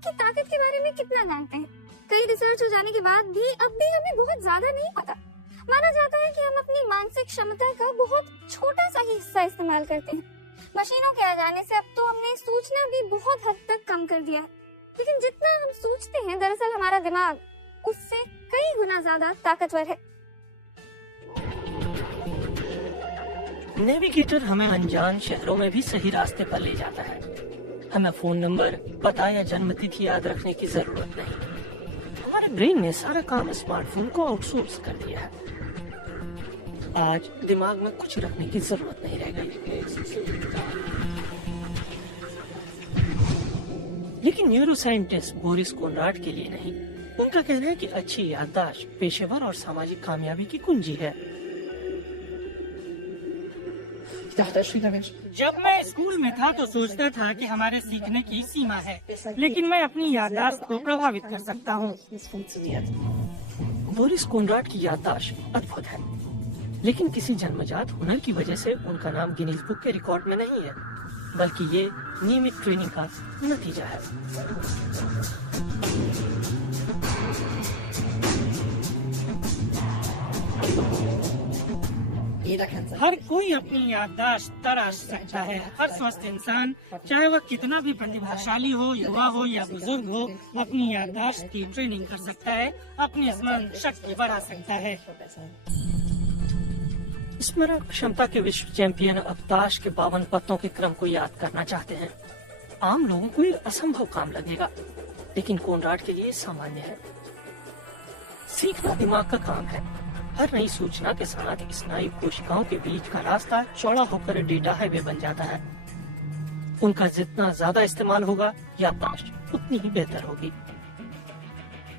की ताकत के बारे में कितना जानते हैं? कई रिसर्च हो जाने के बाद भी अब भी हमें बहुत ज्यादा नहीं पता। माना जाता है कि हम अपनी मानसिक क्षमता का बहुत छोटा सा ही हिस्सा इस्तेमाल करते हैं। मशीनों के आ जाने से अब तो हमने सोचना भी बहुत हद तक कम कर दिया है। लेकिन जितना हम सोचते हैं, दरअसल हमारा दिमाग उससे कई गुना ज्यादा ताकतवर है। नेविगेटर हमें अनजान शहरों में भी सही रास्ते पर ले जाता है। हमें फोन नंबर, पता या जन्म तिथि याद रखने की जरूरत नहीं। हमारे ब्रेन ने सारा काम स्मार्टफोन को आउटसोर्स कर दिया है। आज दिमाग में कुछ रखने की जरूरत नहीं रह गई। लेकिन न्यूरो साइंटिस्ट बोरिस कोनराड के लिए नहीं। उनका कहना है कि अच्छी याददाश्त पेशेवर और सामाजिक कामयाबी की कुंजी है। जब मैं स्कूल में था तो सोचता था कि हमारे सीखने की सीमा है, लेकिन मैं अपनी याददाश्त को प्रभावित कर सकता हूँ। बोरिस कोनराड की याददाश्त अद्भुत है, लेकिन किसी जन्मजात हुनर की वजह से उनका नाम गिनीज बुक के रिकॉर्ड में नहीं है, बल्कि ये नियमित ट्रेनिंग का नतीजा है। हर कोई अपनी याददाश्त तराश सकता है। हर स्वस्थ इंसान, चाहे वह कितना भी प्रतिभाशाली हो, युवा हो या बुजुर्ग हो, अपनी याददाश्त की ट्रेनिंग कर सकता है, अपनी स्मरण शक्ति बढ़ा सकता है। स्मरण क्षमता के विश्व चैंपियन अब ताश के 52 पत्तों के क्रम को याद करना चाहते हैं। आम लोगों को एक असंभव काम लगेगा, लेकिन कोनराड के लिए सामान्य है। सीखना दिमाग का काम है। हर नई सूचना के साथ स्नायु कोशिकाओं के बीच का रास्ता चौड़ा होकर डेटा हाईवे बन जाता है। उनका जितना ज्यादा इस्तेमाल होगा, याददाश्त उतनी ही बेहतर होगी।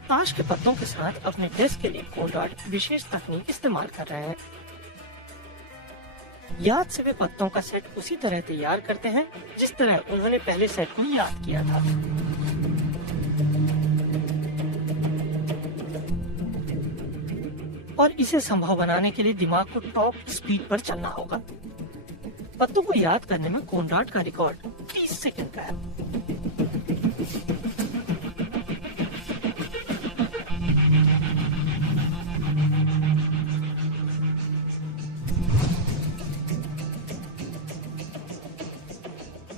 ताश के पत्तों के साथ अपने टेस्ट के लिए कोनराड विशेष तकनीक इस्तेमाल कर रहे हैं। याद से वे पत्तों का सेट उसी तरह तैयार करते हैं जिस तरह उन्होंने पहले सेट को याद किया था। और इसे संभव बनाने के लिए दिमाग को टॉप स्पीड पर चलना होगा। पत्तों को याद करने में कोनराड का रिकॉर्ड 30 सेकंड का है।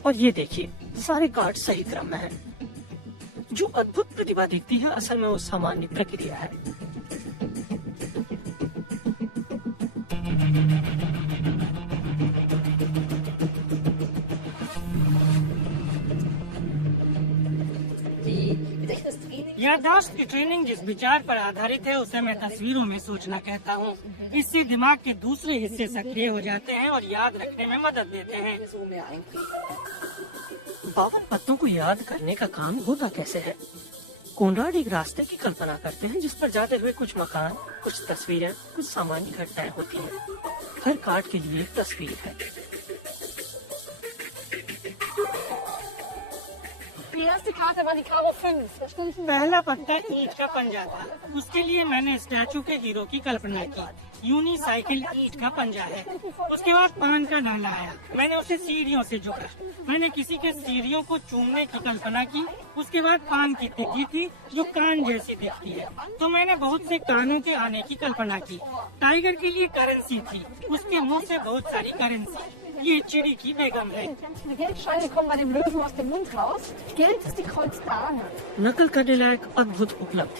और ये देखिए, सारे कार्ड सही क्रम में हैं। जो अद्भुत प्रतिभा दिखती है, असल में वो सामान्य प्रक्रिया है। याददाश्त की ट्रेनिंग जिस विचार पर आधारित है, उसे मैं तस्वीरों में सोचना कहता हूँ। इससे दिमाग के दूसरे हिस्से सक्रिय हो जाते हैं और याद रखने में मदद देते हैं। 52 पत्तों को याद करने का काम होता कैसे है? कोनराड एक रास्ते की कल्पना करते हैं जिस पर जाते हुए कुछ मकान, कुछ तस्वीरें, कुछ सामान्य घटनाएं होती हैं। हर कार्ड के लिए एक तस्वीर है। पहला पत्ता ईंट का पंजा था। उसके लिए मैंने स्टैचू के हीरो की कल्पना की। यूनिसाइकिल ईंट का पंजा है। उसके बाद पान का डाला आया। मैंने उसे सीढ़ियों से जोड़ा। मैंने किसी के सीढ़ियों को चूमने की कल्पना की। उसके बाद पान की टिक्की थी जो कान जैसी दिखती है, तो मैंने बहुत से कानों के आने की कल्पना की। टाइगर के लिए करेंसी थी। उसके मुंह से बहुत सारी करेंसी। ये चिड़ी की बेगम है। नकल करने लायक अद्भुत उपलब्धि।